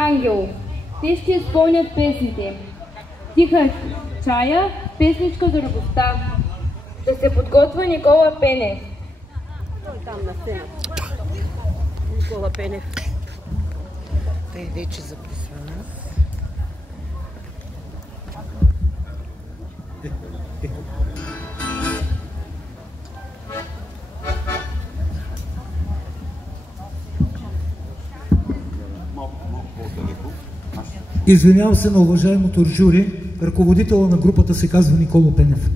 Ангелов. Те ще изпълнят песните. Тиха чая, песничка за любовта. Да се подготвя Никола Пенев. Там на сцената. Никола Пенев. Те вече записваме. Извинявам се на уважаемото жури, ръководителя на групата се казва Никола Пенев.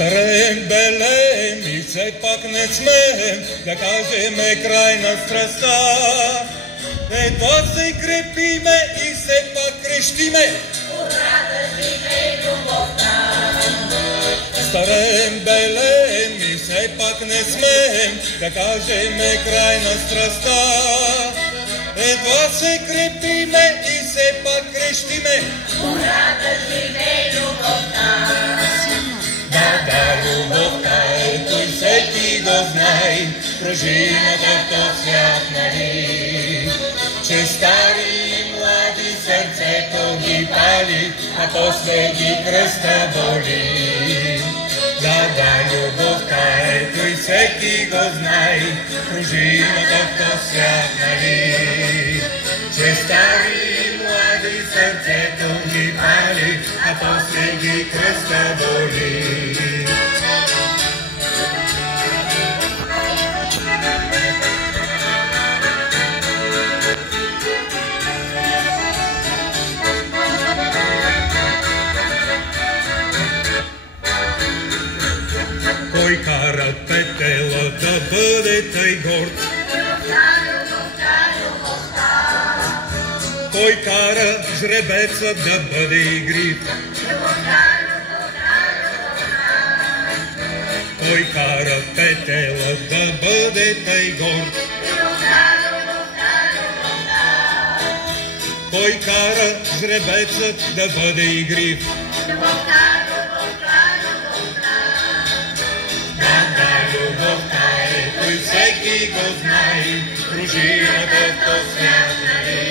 Стареем, белеем и все пак не смеем да кажем край на страстта. Едва се крепиме и все пак крещиме. Ура, да живее любовта! Стареем, белеем и все пак не смеем да кажем край на страстта. Едва се крепиме и все пак крещиме. Ура, да живее пружината в този свят, нали? Че стари и млади сърцето ги пали, а после ги кръста боли. Да, любовта е, той всеки го знае, пружината в този свят, нали? Че стари и млади сърцето ги пали, а после ги кръста боли. Кой кара петела да бъде тъй горд? Кой кара жребецът да бъде игрив? Кой кара петела да бъде тъй горд? Кой кара жребецът да бъде игрив? Любовта е, той всеки го знае, пружината в този свят, нали?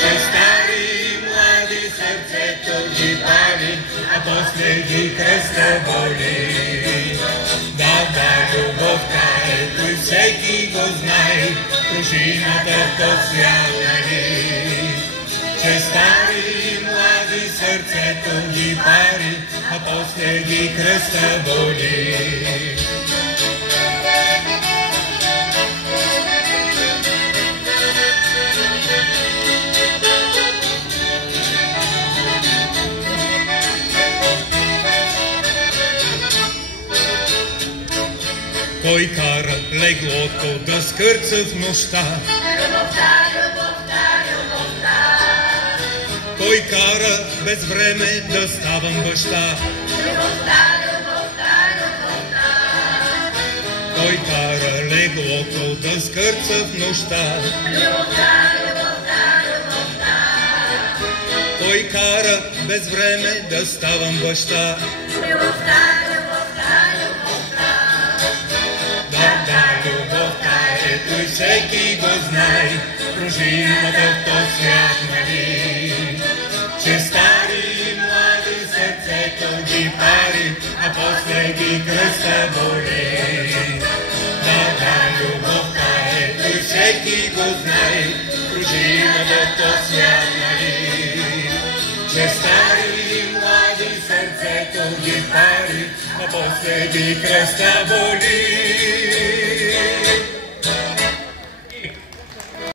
Че стари и млади сърцето ги пали, а после ги кръста боли. Да, любовта е, той всеки го знае, пружината в този свят, нали? Че стари и млади сърцето ги пари, а после ги кръста боли. Кой кара леглото да скърца в нощта? Кой кара без време да ставам баща? Кой кара леглото да скърца в нощта? Кой кара без време да ставам баща? Любовта е, той всеки го знае, пружината в този свят, нали? Че стари и млади сърцето ги пари, а после ги кръста боли. Да, любовта е, той всеки го знае, пружината в този свят, нали? Че стари и млади сърцето ги пари, а после ги кръста боли.